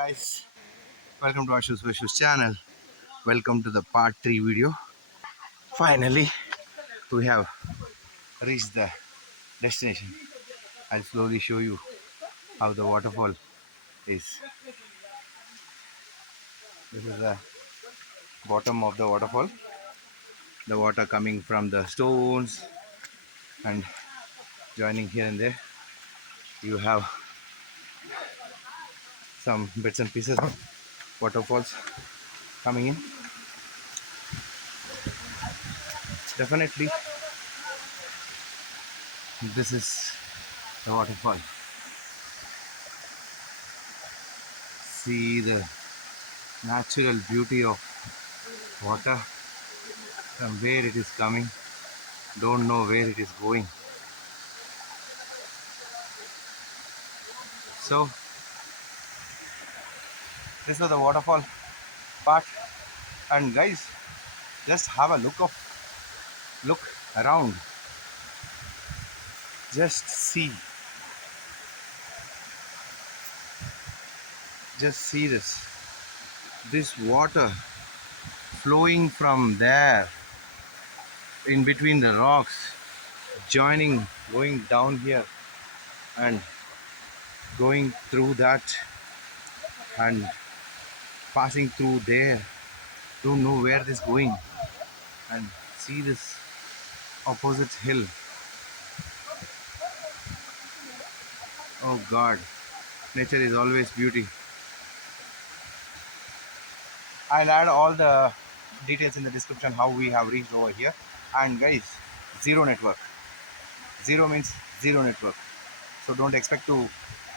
guys, welcome to Ashu's Vishus channel. Welcome to the part 3 video. Finally, we have reached the destination. I'll slowly show you how the waterfall is. This is the bottom of the waterfall. The water coming from the stones and joining here and there. You have some bits and pieces of waterfalls coming in. Definitely, this is the waterfall. See the natural beauty of water from where it is coming. Don't know where it is going. So this was the waterfall part, and guys, just have a look around. Just see this water flowing from there in between the rocks, joining, going down here and going through that and passing through there. Don't know where this is going. And see this opposite hill. Oh God, nature is always beauty. I'll add all the details in the description how we have reached over here. And guys, zero network. Zero means zero network. So don't expect to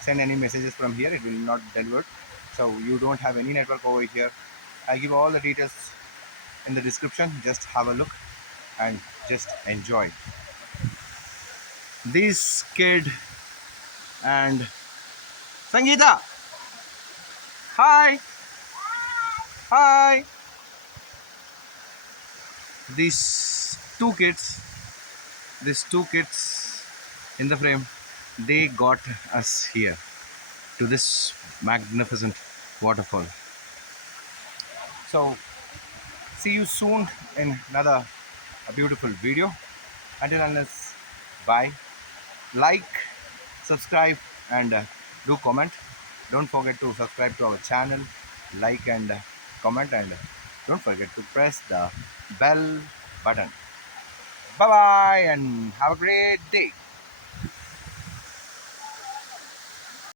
send any messages from here. It will not deliver. So you don't have any network over here. I give all the details in the description. Just have a look and just enjoy. This kid and Sangeeta. Hi. Hi. These two kids in the frame, they got us here to this magnificent waterfall. So see you soon in another beautiful video. Until unless, bye. Like, subscribe, and do comment. Don't forget to subscribe to our channel, like and comment, and don't forget to press the bell button. Bye bye and have a great day.